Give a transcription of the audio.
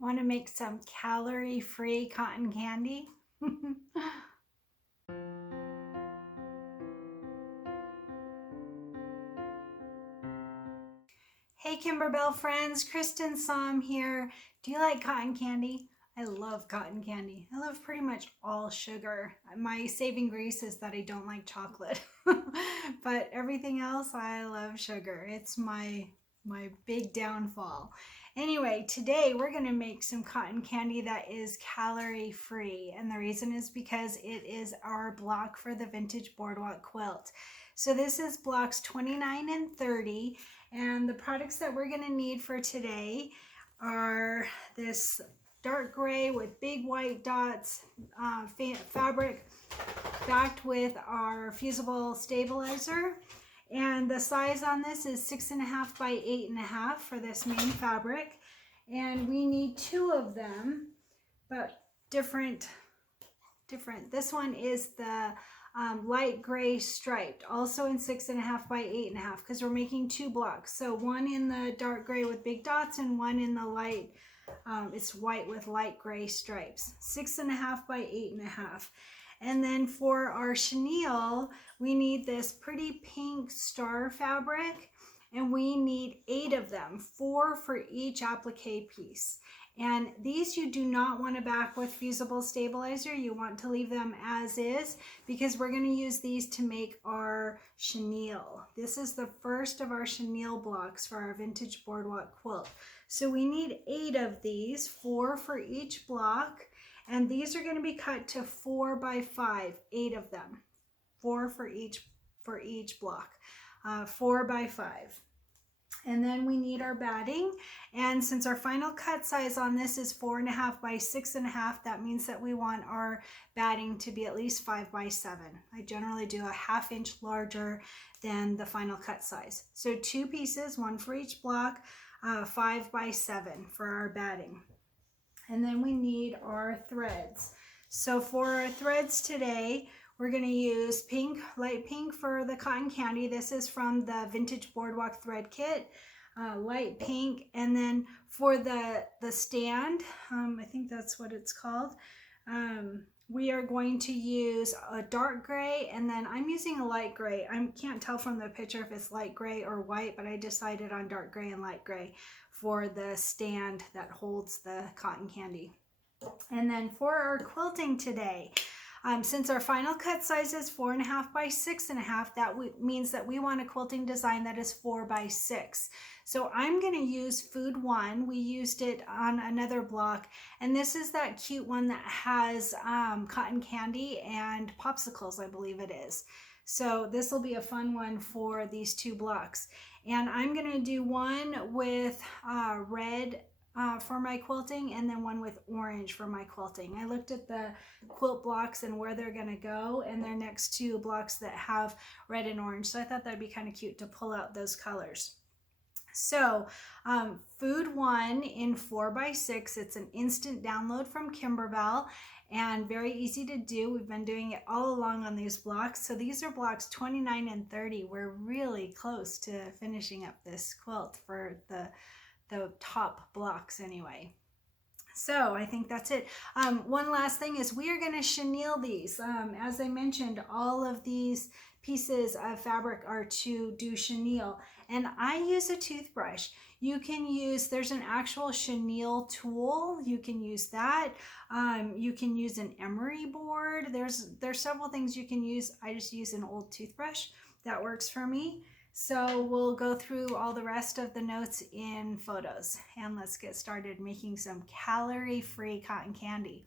Want to make some calorie-free cotton candy? Hey Kimberbell friends, Cristin here. Do you like cotton candy? I love cotton candy. I love pretty much all sugar. My saving grace is that I don't like chocolate. But everything else, I love sugar. It's my big downfall. Anyway, today we're going to make some cotton candy that is calorie free. And the reason is because it is our block for the Vintage Boardwalk quilt. So this is blocks 29 and 30. And the products that we're going to need for today are this dark gray with big white dots fabric backed with our fusible stabilizer. And the size on this is 6.5 by 8.5 for this main fabric. And we need 2 of them, but different. This one is the light gray striped, also in 6.5 by 8.5, because we're making 2 blocks. So one in the dark gray with big dots and one in the light, it's white with light gray stripes. 6.5 by 8.5. And then for our chenille, we need this pretty pink star fabric, and we need 8 of them, 4 for each applique piece. And these you do not want to back with fusible stabilizer. You want to leave them as is, because we're going to use these to make our chenille. This is the first of our chenille blocks for our Vintage Boardwalk quilt. So we need 8 of these, 4 for each block. And these are going to be cut to 4 by 5, 8 of them, 4 for each block, 4 by 5. And then we need our batting. And since our final cut size on this is 4.5 by 6.5, that means that we want our batting to be at least 5 by 7. I generally do a 1/2 inch larger than the final cut size. So 2 pieces, 1 for each block, 5 by 7 for our batting. And then we need our threads. So for our threads today, we're going to use pink, light pink for the cotton candy. This is from the Vintage Boardwalk thread kit, light pink. And then for the stand, I think that's what it's called, we are going to use a dark gray, and then I'm using a light gray. I can't tell from the picture if it's light gray or white, but I decided on dark gray and light gray for the stand that holds the cotton candy. And then for our quilting today, since our final cut size is 4.5 by 6.5, that means that we want a quilting design that is 4 by 6. So I'm going to use Food 1. We used it on another block, and this is that cute one that has cotton candy and popsicles, I believe it is. So this will be a fun one for these 2 blocks. And I'm going to do one with red for my quilting, and then one with orange for my quilting. I looked at the quilt blocks and where they're going to go, and they're next to blocks that have red and orange. So I thought that'd be kind of cute to pull out those colors. So Food 1 in 4 by 6, it's an instant download from Kimberbell and very easy to do. We've been doing it all along on these blocks. So these are blocks 29 and 30. We're really close to finishing up this quilt for the top blocks anyway. So I think that's it. One last thing is we are going to chenille these. As I mentioned, all of these pieces of fabric are to do chenille, and I use a toothbrush. You can use, there's an actual chenille tool. You can use that. You can use an emery board. There's several things you can use. I just use an old toothbrush. That works for me. So we'll go through all the rest of the notes in photos, and let's get started making some calorie-free cotton candy.